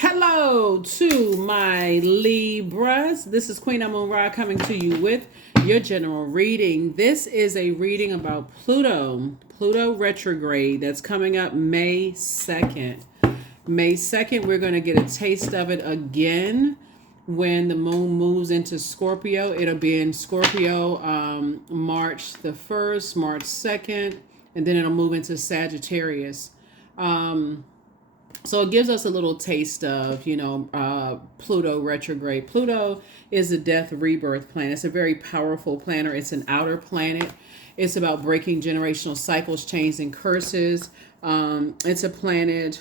Hello to my Libras. This is Queen Amun Ra coming to you with your general reading. This is a reading about Pluto retrograde that's coming up May 2nd. May 2nd, we're going to get a taste of it again when the moon moves into Scorpio. It'll be in Scorpio March the 1st, March 2nd, and then it'll move into Sagittarius. So it gives us a little taste of, Pluto retrograde. Pluto is a death rebirth planet. It's a very powerful planet. It's an outer planet. It's about breaking generational cycles, chains, and curses. It's a planet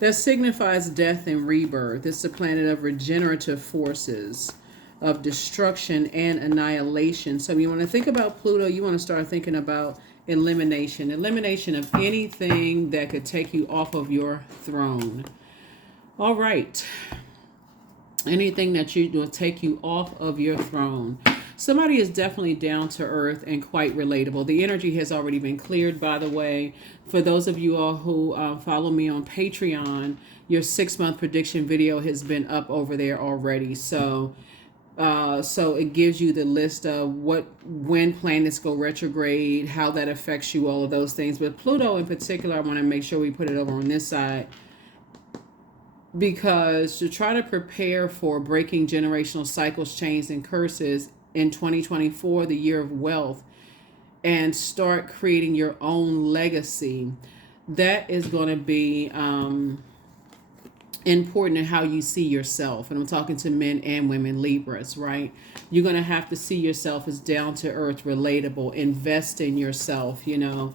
that signifies death and rebirth. It's a planet of regenerative forces, of destruction and annihilation. So you want to think about Pluto, you want to start thinking about elimination of anything that could take you off of your throne. All right. Anything that will take you off of your throne. Somebody is definitely down to earth and quite relatable. The energy has already been cleared, by the way. For those of you all who follow me on Patreon, your 6-month prediction video has been up over there already. So it gives you the list of when planets go retrograde, how that affects you, all of those things. But Pluto in particular, I want to make sure we put it over on this side, because to try to prepare for breaking generational cycles, chains, and curses in 2024, the year of wealth, and start creating your own legacy, that is going to be important in how you see yourself. And I'm talking to men and women, Libras, right? You're going to have to see yourself as down to earth, relatable, invest in yourself, and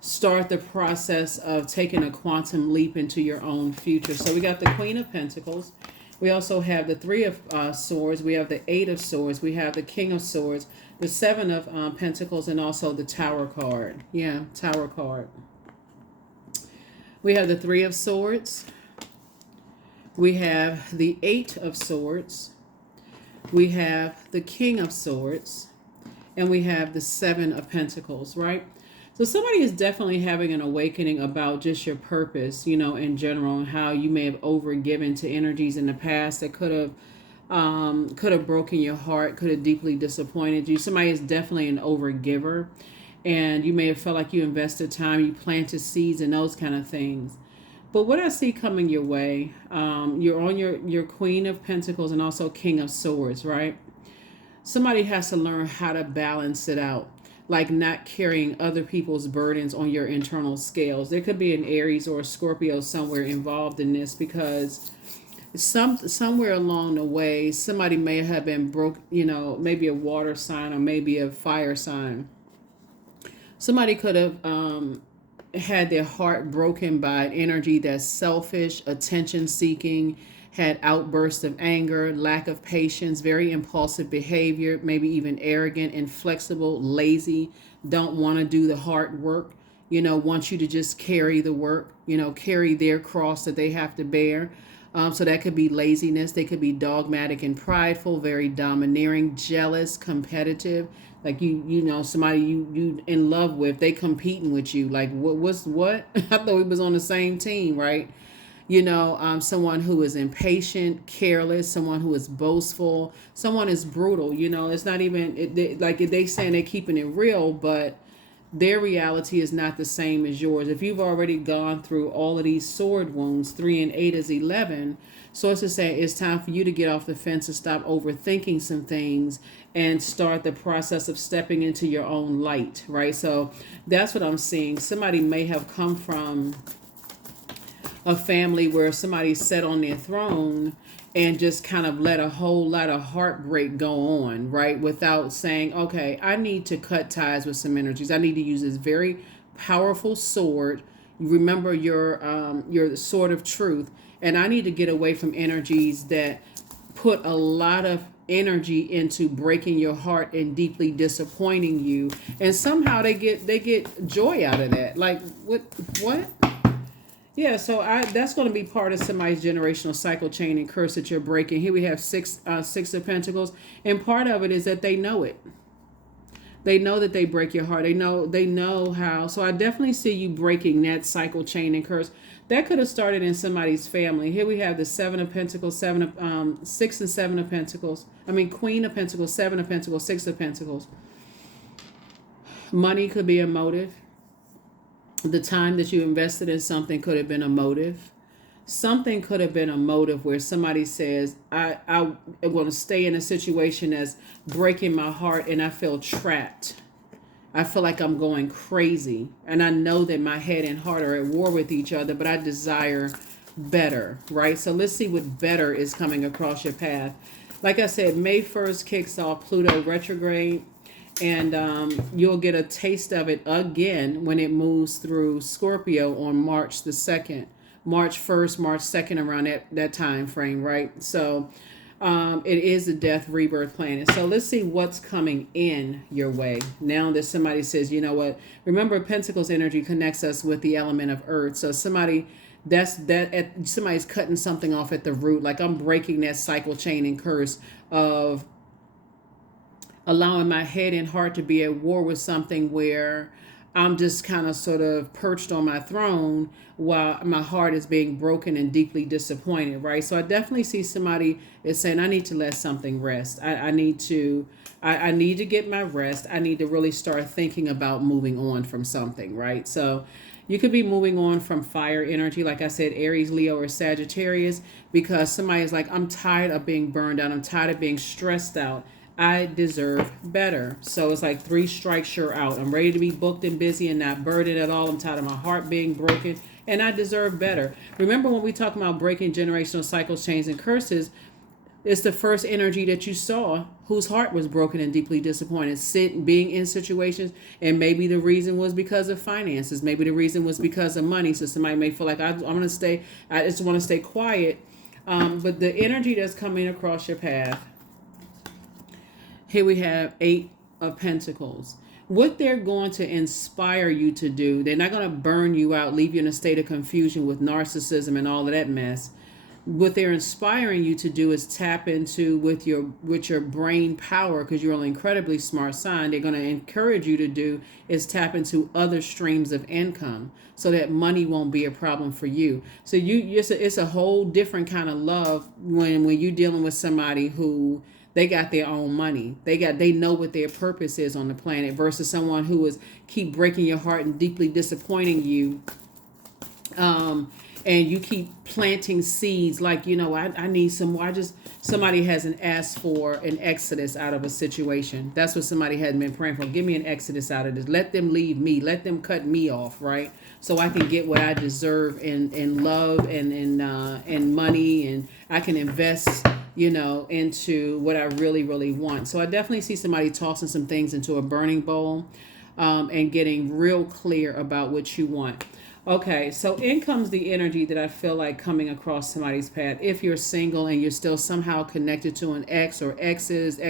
start the process of taking a quantum leap into your own future. So we got the Queen of Pentacles. We also have the Three of Swords. We have the Eight of Swords. We have the King of Swords, the Seven of Pentacles, and also the Tower card. Yeah, Tower card. We have the Three of Swords. We have the Eight of Swords. We have the King of Swords. And we have the Seven of Pentacles, right? So somebody is definitely having an awakening about just your purpose, in general, and how you may have overgiven to energies in the past that could have broken your heart, could have deeply disappointed you. Somebody is definitely an overgiver. And you may have felt like you invested time, you planted seeds and those kind of things. But what I see coming your way, you're on your Queen of Pentacles and also King of Swords, right? Somebody has to learn how to balance it out, like not carrying other people's burdens on your internal scales. There could be an Aries or a Scorpio somewhere involved in this, because somewhere along the way, somebody may have been broke, maybe a water sign or maybe a fire sign. Somebody could have had their heart broken by an energy that's selfish, attention-seeking, had outbursts of anger, lack of patience, very impulsive behavior, maybe even arrogant, inflexible, lazy, don't want to do the hard work, want you to just carry the work, carry their cross that they have to bear. So that could be laziness. They could be dogmatic and prideful, very domineering, jealous, competitive. Like somebody you in love with, they competing with you. Like what? I thought we was on the same team, right? Someone who is impatient, careless, someone who is boastful, someone is brutal. It's not even like they saying they're keeping it real, but their reality is not the same as yours. If you've already gone through all of these sword wounds, 3 and 8 is 11. So it's to say it's time for you to get off the fence and stop overthinking some things and start the process of stepping into your own light, right? So that's what I'm seeing. Somebody may have come from a family where somebody sat on their throne and just kind of let a whole lot of heartbreak go on, right? Without saying, okay, I need to cut ties with some energies. I need to use this very powerful sword. Remember your sword of truth. And I need to get away from energies that put a lot of energy into breaking your heart and deeply disappointing you. And somehow they get joy out of that. Like, what? Yeah, so that's going to be part of somebody's generational cycle, chain, and curse that you're breaking. Here we have six of Pentacles, and part of it is that they know it. They know that they break your heart. They know how. So I definitely see you breaking that cycle, chain, and curse. That could have started in somebody's family. Here we have the Seven of Pentacles, Six and Seven of Pentacles. I mean, Queen of Pentacles, Seven of Pentacles, Six of Pentacles. Money could be a motive. The time that you invested in something could have been a motive. Something could have been a motive where somebody says, I want to stay in a situation that's breaking my heart and I feel trapped. I feel like I'm going crazy. And I know that my head and heart are at war with each other, but I desire better, right? So let's see what better is coming across your path. Like I said, May 1st kicks off Pluto retrograde. And you'll get a taste of it again when it moves through Scorpio on March the 2nd. March 1st, March 2nd, around that time frame, right? So it is a death rebirth planet. So let's see what's coming in your way. Now that somebody says, you know what? Remember, Pentacles energy connects us with the element of earth. So somebody's cutting something off at the root. Like I'm breaking that cycle, chain, and curse of allowing my head and heart to be at war with something where I'm just kind of sort of perched on my throne while my heart is being broken and deeply disappointed, right? So I definitely see somebody is saying, I need to let something rest. I need to get my rest. I need to really start thinking about moving on from something, right? So you could be moving on from fire energy, like I said, Aries, Leo, or Sagittarius, because somebody is like, I'm tired of being burned out. I'm tired of being stressed out. I deserve better. So it's like 3 strikes, you're out. I'm ready to be booked and busy and not burdened at all. I'm tired of my heart being broken and I deserve better. Remember when we talk about breaking generational cycles, chains, and curses, it's the first energy that you saw whose heart was broken and deeply disappointed, being in situations, and maybe the reason was because of finances. Maybe the reason was because of money. So somebody may feel like I just want to stay quiet. But the energy that's coming across your path, here we have 8 of Pentacles. What they're going to inspire you to do, they're not going to burn you out, leave you in a state of confusion with narcissism and all of that mess. What they're inspiring you to do is tap into with your brain power, because you're an incredibly smart sign. They're going to encourage you to do is tap into other streams of income so that money won't be a problem for you. So it's a whole different kind of love when you're dealing with somebody who they got their own money. They know what their purpose is on the planet versus someone who is keep breaking your heart and deeply disappointing you. And you keep planting seeds like, I need some more. Somebody hasn't asked for an exodus out of a situation. That's what somebody hasn't been praying for. Give me an exodus out of this. Let them leave me. Let them cut me off, right? So I can get what I deserve in love and in money, and I can invest into what I really, really want. So I definitely see somebody tossing some things into a burning bowl and getting real clear about what you want. Okay, so in comes the energy that I feel like coming across somebody's path. If you're single and you're still somehow connected to an ex or exes,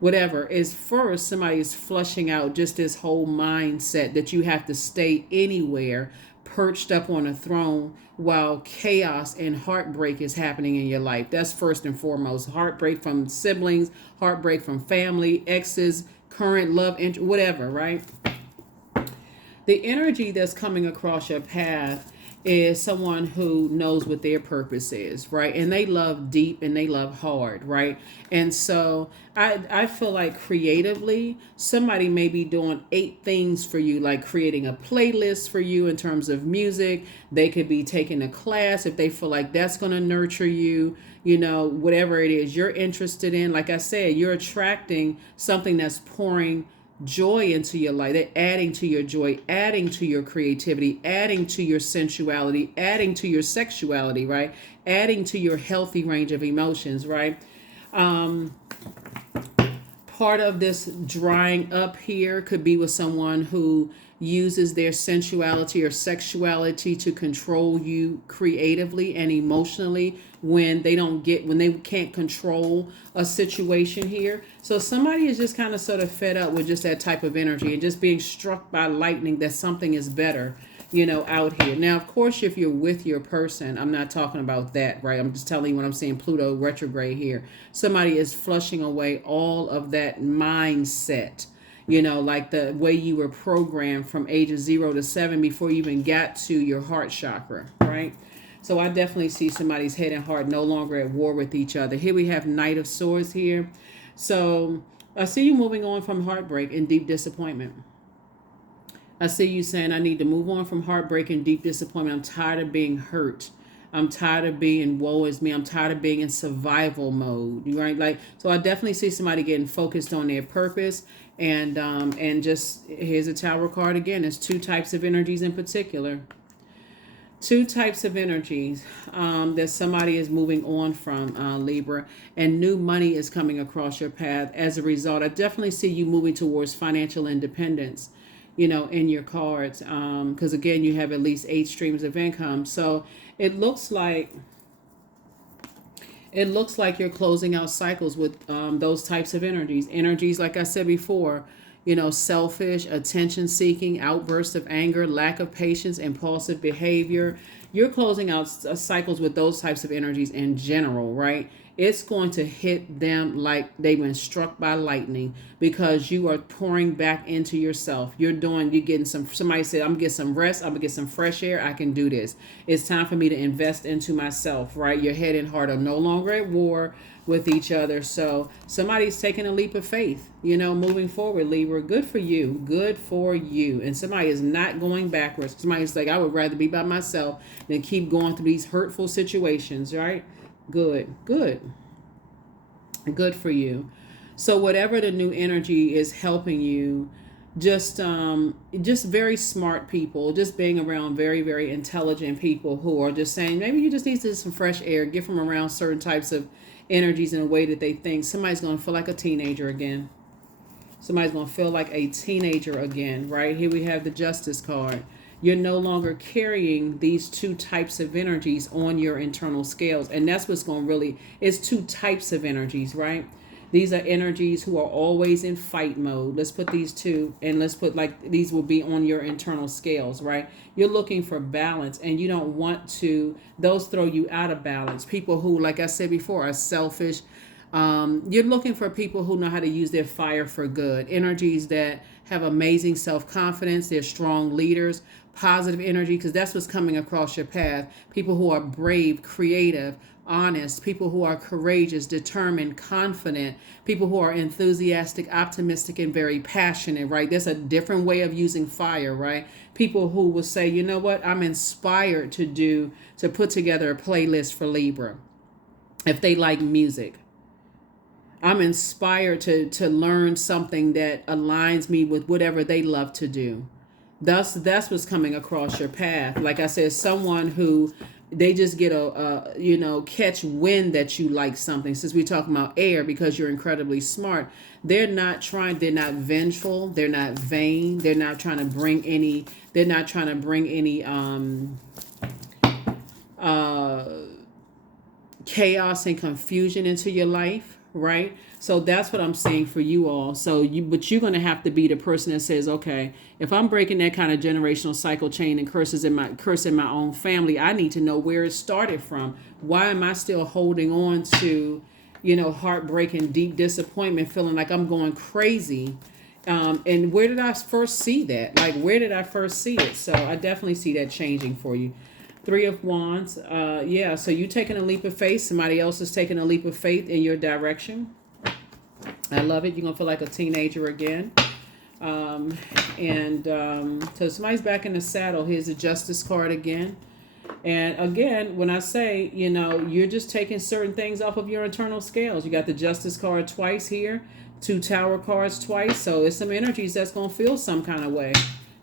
whatever, is first somebody is flushing out just this whole mindset that you have to stay anywhere perched up on a throne while chaos and heartbreak is happening in your life. That's first and foremost. Heartbreak from siblings, heartbreak from family, exes, current love, whatever, right? The energy that's coming across your path is someone who knows what their purpose is, right? And they love deep and they love hard, right? And so I feel like creatively, somebody may be doing 8 things for you, like creating a playlist for you in terms of music. They could be taking a class if they feel like that's going to nurture you, whatever it is you're interested in. Like I said, you're attracting something that's pouring joy into your life. They're adding to your joy, adding to your creativity, adding to your sensuality, adding to your sexuality, right? Adding to your healthy range of emotions, right? Part of this drying up here could be with someone who uses their sensuality or sexuality to control you creatively and emotionally when they can't control a situation here. So somebody is just kind of sort of fed up with just that type of energy and just being struck by lightning that something is better, out here. Now, of course, if you're with your person, I'm not talking about that, right? I'm just telling you what I'm saying. Pluto retrograde here. Somebody is flushing away all of that mindset, like the way you were programmed from ages 0 to 7 before you even got to your heart chakra, right? So I definitely see somebody's head and heart no longer at war with each other. Here we have Knight of Swords here. So I see you moving on from heartbreak and deep disappointment. I see you saying, I need to move on from heartbreak and deep disappointment. I'm tired of being hurt. I'm tired of being woe is me. I'm tired of being in survival mode. Right? Like, so I definitely see somebody getting focused on their purpose. And just, here's a Tower card again. There's two types of energies in particular. Two types of energies that somebody is moving on from, Libra, and new money is coming across your path as a result. I definitely see you moving towards financial independence, in your cards, because again, you have at least 8 streams of income. So it looks like you're closing out cycles with those types of energies, like I said before, selfish, attention seeking, outbursts of anger, lack of patience, impulsive behavior. You're closing out cycles with those types of energies in general, right? It's going to hit them like they've been struck by lightning, because you are pouring back into yourself. You're getting somebody said, I'm gonna get some rest, I'm gonna get some fresh air, I can do this. It's time for me to invest into myself, right? Your head and heart are no longer at war with each other. So somebody's taking a leap of faith, moving forward, Libra. Good for you. Good for you. And somebody is not going backwards. Somebody's like, I would rather be by myself than keep going through these hurtful situations, right? Good for you. So whatever the new energy is helping you, just very smart people, just being around very, very intelligent people who are just saying, maybe you just need some fresh air, get from around certain types of energies in a way that they think. Somebody's going to feel like a teenager again. Somebody's going to feel like a teenager again, right? Here we have the Justice card. You're no longer carrying these two types of energies on your internal scales. And that's what's going to really, it's two types of energies, right? These are energies who are always in fight mode. Let's put these two, and let's put like these will be on your internal scales, right? You're looking for balance, and you don't want to, those throw you out of balance. People who, like I said before, are selfish. You're looking for people who know how to use their fire for good. Energies that have amazing self-confidence. They're strong leaders. Positive energy, because that's what's coming across your path. People who are brave, creative, honest, people who are courageous, determined, confident, people who are enthusiastic, optimistic, and very passionate, right? There's a different way of using fire, right? People who will say, you know what, I'm inspired to put together a playlist for Libra if they like music. I'm inspired to learn something that aligns me with whatever they love to do. That's what's coming across your path. Like I said, someone who they just get catch wind that you like something. Since we're talking about air, because you're incredibly smart, they're not vengeful, they're not vain, they're not trying to bring any chaos and confusion into your life, right? So that's what I'm saying for you all. But you're going to have to be the person that says, okay, if I'm breaking that kind of generational cycle chain and cursing my own family, I need to know where it started from. Why am I still holding on to, heartbreak and deep disappointment, feeling like I'm going crazy? And where did I first see that? Like, where did I first see it? So I definitely see that changing for you. 3 of Wands. So you taking a leap of faith. Somebody else is taking a leap of faith in your direction. I love it. You're going to feel like a teenager again. So somebody's back in the saddle. Here's the Justice card again. And again, when I say, you're just taking certain things off of your internal scales. You got the Justice card twice here. 2 Tower cards twice. So it's some energies that's going to feel some kind of way.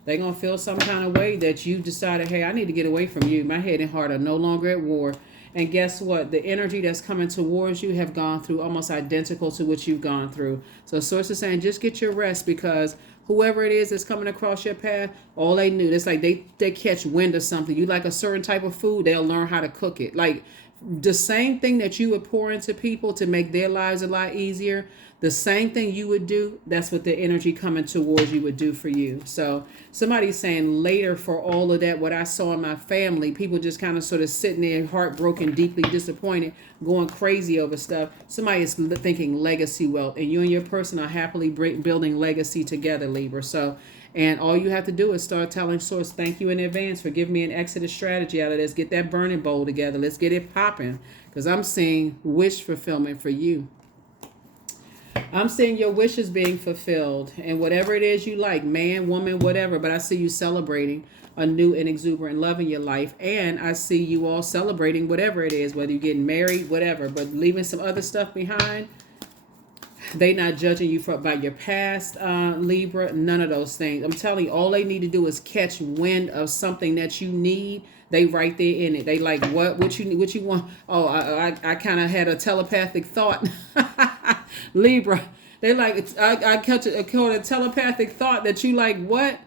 They're going to feel some kind of way that you decided, hey, I need to get away from you. My head and heart are no longer at war. And guess what? The energy that's coming towards you have gone through almost identical to what you've gone through. So Source is saying, just get your rest, because whoever it is that's coming across your path, all they knew, it's like they catch wind of something. You like a certain type of food, they'll learn how to cook it. Like the same thing that you would pour into people to make their lives a lot easier, The same thing you would do, that's what the energy coming towards you would do for you. So somebody's saying later for all of that, what I saw in my family, people just kind of sort of sitting there heartbroken, deeply disappointed, going crazy over stuff. Somebody is thinking legacy wealth, and you and your person are happily building legacy together, Libra. So, and all you have to do is start telling Source, thank you in advance for giving me an exodus strategy out of this. Get that burning bowl together. Let's get it popping, because I'm seeing wish fulfillment for you. I'm seeing your wishes being fulfilled, and whatever it is you like, man, woman, whatever, but I see you celebrating a new and exuberant love in your life, and I see you all celebrating whatever it is, whether you're getting married, whatever, but leaving some other stuff behind. They not judging you by your past, Libra, none of those things. I'm telling you, all they need to do is catch wind of something that you need. They right there in it. They like, what you want? Oh, I kind of had a telepathic thought. Libra, they like, I caught a telepathic thought that you like, what?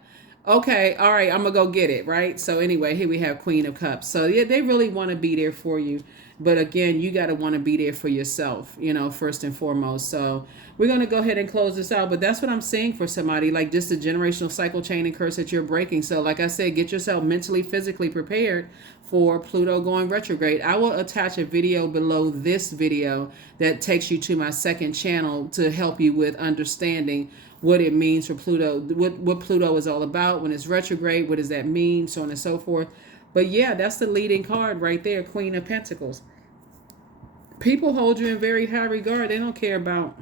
Okay, all right, I'm gonna go get it, right? So anyway, here we have Queen of Cups. So yeah, they really want to be there for you. But again, you got to want to be there for yourself, first and foremost. So we're going to go ahead and close this out. But that's what I'm seeing for somebody, like just a generational cycle, chain, and curse that you're breaking. So like I said, get yourself mentally, physically prepared for Pluto going retrograde. I will attach a video below this video that takes you to my second channel to help you with understanding what it means for Pluto, what Pluto is all about, when it's retrograde, what does that mean, so on and so forth. But yeah, that's the leading card right there, Queen of Pentacles. People hold you in very high regard. They don't care about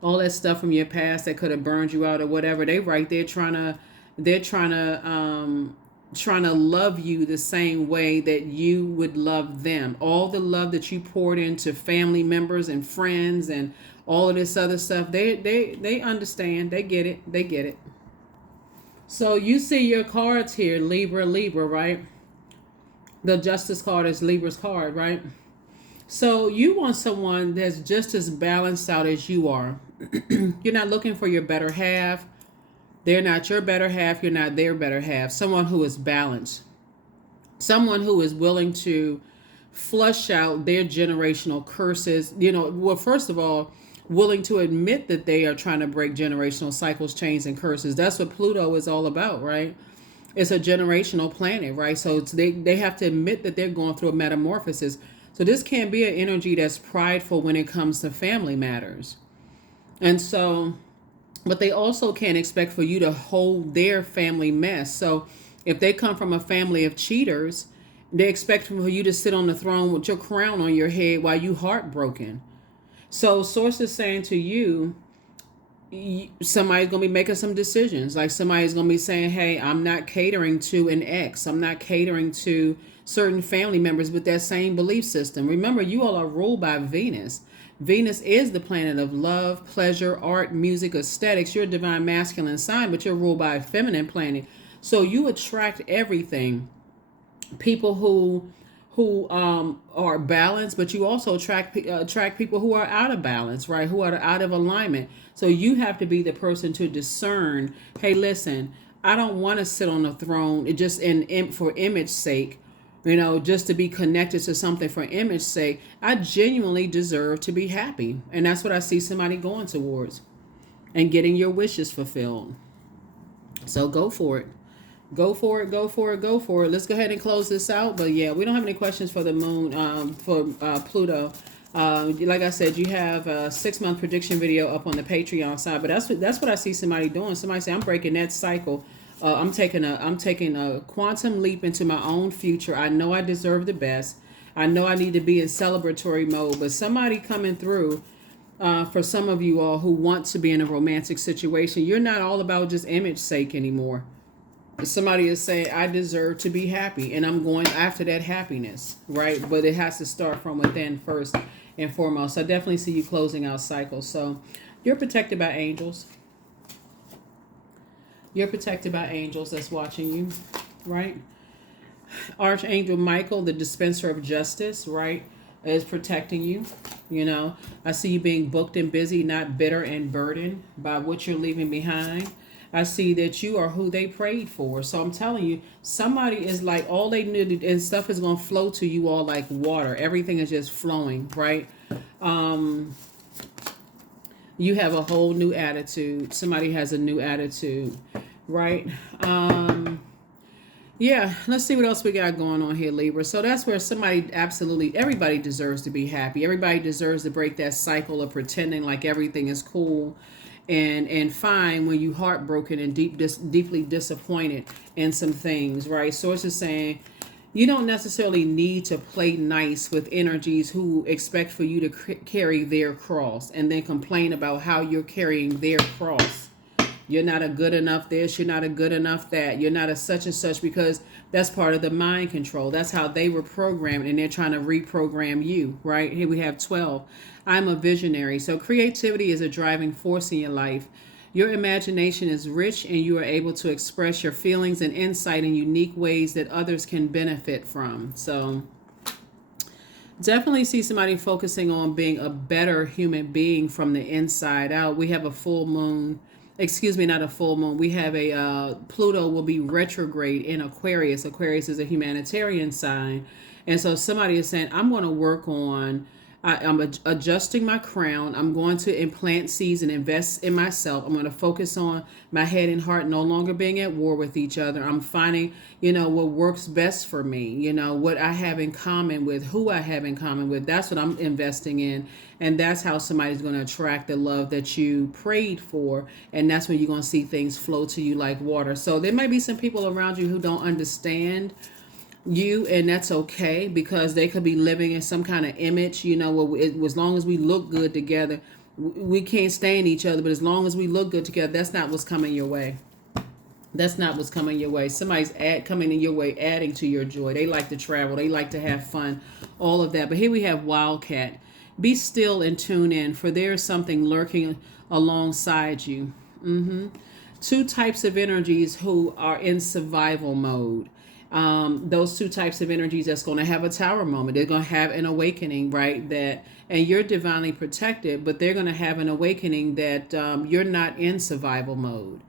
all that stuff from your past that could have burned you out or whatever. They right there trying to love you the same way that you would love them. All the love that you poured into family members and friends and all of this other stuff, they understand. They get it. They get it. So you see your cards here, Libra, right? The Justice card is Libra's card, right? So you want someone that's just as balanced out as you are. You're not looking for your better half. They're not your better half. You're not their better half. Someone who is balanced. Someone who is willing to flush out their generational curses. Well, first of all, willing to admit that they are trying to break generational cycles, chains, and curses. That's what Pluto is all about, right? It's a generational planet, right? So they have to admit that they're going through a metamorphosis. So this can be an energy that's prideful when it comes to family matters. And so, but they also can't expect for you to hold their family mess. So if they come from a family of cheaters, they expect for you to sit on the throne with your crown on your head while you heartbroken. So Source is saying to you, somebody's going to be making some decisions. Like somebody's going to be saying, hey, I'm not catering to an ex. I'm not catering to certain family members with that same belief system. Remember, you all are ruled by Venus. Venus is the planet of love, pleasure, art, music, aesthetics. You're a divine masculine sign, but you're ruled by a feminine planet. So you attract everything. People who are balanced, but you also attract people who are out of balance, right? Who are out of alignment. So you have to be the person to discern, hey, listen, I don't want to sit on the throne just for image sake, just to be connected to something for image sake. I genuinely deserve to be happy. And that's what I see somebody going towards, and getting your wishes fulfilled. So go for it. Go for it. Let's go ahead and close this out. But yeah, we don't have any questions for the moon, for Pluto. Like I said, you have a 6-month prediction video up on the Patreon side. But that's what I see somebody doing. Somebody say, I'm breaking that cycle. I'm taking a quantum leap into my own future. I know I deserve the best. I know I need to be in celebratory mode. But somebody coming through, for some of you all who want to be in a romantic situation, you're not all about just image sake anymore. Somebody is saying, I deserve to be happy, and I'm going after that happiness, right? But it has to start from within first and foremost. I definitely see you closing out cycles. So you're protected by angels. You're protected by angels that's watching you, right? Archangel Michael, the dispenser of justice, right, is protecting you. I see you being booked and busy, not bitter and burdened by what you're leaving behind. I see that you are who they prayed for. So I'm telling you, somebody is like, all they needed, and stuff is going to flow to you all like water. Everything is just flowing, right? You have a whole new attitude. Somebody has a new attitude, right? Yeah, let's see what else we got going on here, Libra. So that's where somebody absolutely, everybody deserves to be happy. Everybody deserves to break that cycle of pretending like everything is cool and fine when you heartbroken and deeply disappointed in some things, right? Source is saying you don't necessarily need to play nice with energies who expect for you to carry their cross and then complain about how you're carrying their cross. You're not a good enough this, you're not a good enough that, you're not a such and such, because that's part of the mind control. That's how they were programmed, and they're trying to reprogram you, right? Here we have 12. I'm a visionary. So creativity is a driving force in your life. Your imagination is rich, and you are able to express your feelings and insight in unique ways that others can benefit from. So definitely see somebody focusing on being a better human being from the inside out. We have a full moon. Excuse me, not a full moon. We have a Pluto will be retrograde in Aquarius. Aquarius is a humanitarian sign. And so somebody is saying, I'm going to work on, I'm adjusting my crown. I'm going to implant seeds and invest in myself. I'm going to focus on my head and heart no longer being at war with each other. I'm finding, what works best for me, what I have in common with, who I have in common with. That's what I'm investing in. And that's how somebody's going to attract the love that you prayed for. And that's when you're going to see things flow to you like water. So there might be some people around you who don't understand you, and that's okay, because they could be living in some kind of image, as long as we look good together. We can't stand each other, but as long as we look good together, that's not what's coming your way. That's not what's coming your way. Somebody's coming in your way, adding to your joy. They like to travel. They like to have fun, all of that. But here we have Wildcat. Be still and tune in, for there is something lurking alongside you. Two types of energies who are in survival mode. Those two types of energies that's going to have a tower moment. They're going to have an awakening, right? And you're divinely protected, but they're going to have an awakening that you're not in survival mode.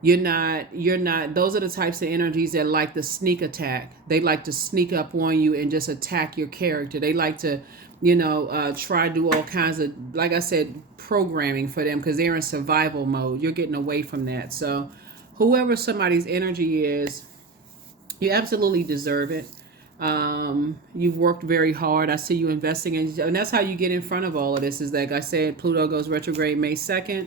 You're not, those are the types of energies that like to sneak attack. They like to sneak up on you and just attack your character. They like to, try to do all kinds of, like I said, programming for them, because they're in survival mode. You're getting away from that. So whoever somebody's energy is, you absolutely deserve it. You've worked very hard. I see you investing in, and that's how you get in front of all of this. Is like I said, Pluto goes retrograde May 2nd,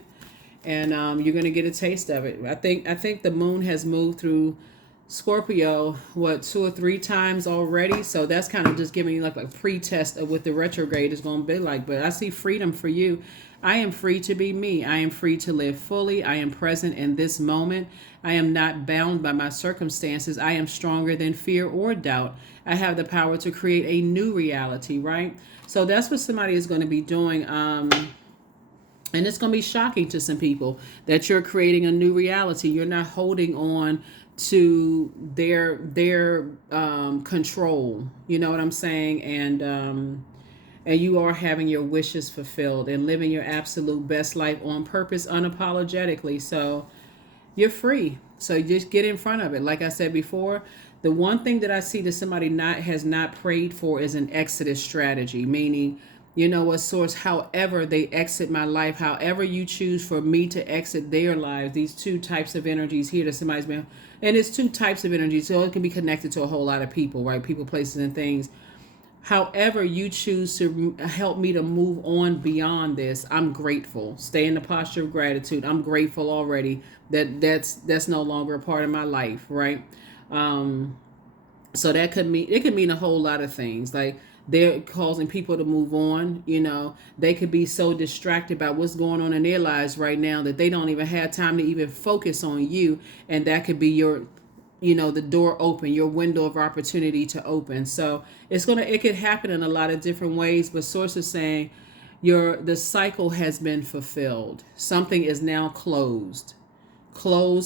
and you're going to get a taste of it. I think the moon has moved through Scorpio 2 or 3 times already, so that's kind of just giving you like a pre-test of what the retrograde is going to be like. But I see freedom for you. I am free to be me. I am free to live fully. I am present in this moment. I am not bound by my circumstances. I am stronger than fear or doubt. I have the power to create a new reality, right? So that's what somebody is going to be doing. And it's going to be shocking to some people that you're creating a new reality. You're not holding on to their control. You know what I'm saying? And you are having your wishes fulfilled and living your absolute best life on purpose, unapologetically. So you're free. So just get in front of it. Like I said before, the one thing that I see that somebody has not prayed for is an exodus strategy, meaning, what source, however they exit my life, however you choose for me to exit their lives, these two types of energies here that somebody's been, and it's two types of energies, so it can be connected to a whole lot of people, right? People, places, and things. However you choose to help me to move on beyond this, I'm grateful. Stay in the posture of gratitude. I'm grateful already that's no longer a part of my life, right? So it could mean a whole lot of things. Like they're causing people to move on. They could be so distracted by what's going on in their lives right now that they don't even have time to even focus on you. And that could be your, the door open, your window of opportunity to open. So it could happen in a lot of different ways, but source is saying the cycle has been fulfilled. Something is now closed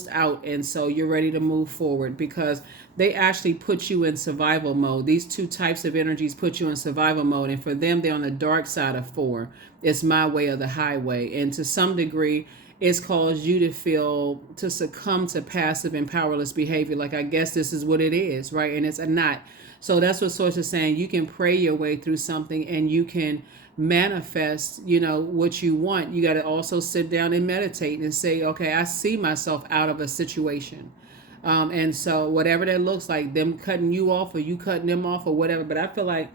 out, and so you're ready to move forward, because they actually put you in survival mode. These two types of energies put you in survival mode, and for them, they're on the dark side of 4. It's my way or the highway, and to some degree it's caused you to succumb to passive and powerless behavior. Like, I guess this is what it is, right? And it's not. So that's what source is saying. You can pray your way through something, and you can manifest, what you want, you got to also sit down and meditate and say, okay, I see myself out of a situation. And so whatever that looks like, them cutting you off or you cutting them off or whatever. But I feel like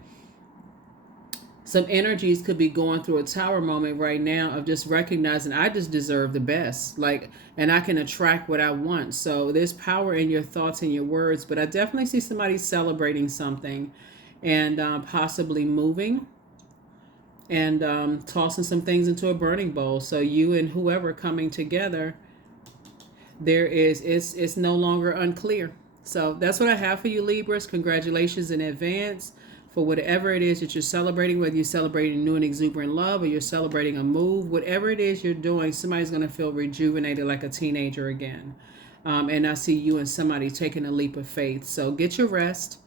some energies could be going through a tower moment right now of just recognizing I just deserve the best, and I can attract what I want. So there's power in your thoughts and your words, but I definitely see somebody celebrating something and possibly moving and tossing some things into a burning bowl. So you and whoever coming together, it's no longer unclear. So that's what I have for you, Libras. Congratulations in advance for whatever it is that you're celebrating, whether you're celebrating new and exuberant love or you're celebrating a move, whatever it is you're doing, somebody's going to feel rejuvenated like a teenager again. And I see you and somebody taking a leap of faith. So get your rest.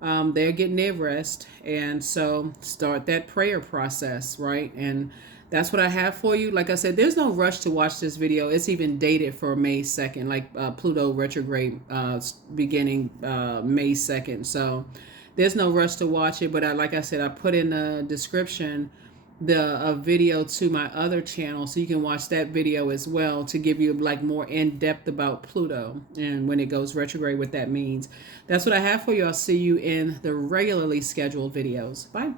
They're getting their rest. And so start that prayer process, right? And that's what I have for you. Like I said, there's no rush to watch this video. It's even dated for May 2nd, like Pluto retrograde beginning May 2nd. So there's no rush to watch it, but like I said, I put in the description a video to my other channel, so you can watch that video as well to give you like more in depth about Pluto and when it goes retrograde, what that means. That's what I have for you. I'll see you in the regularly scheduled videos. Bye.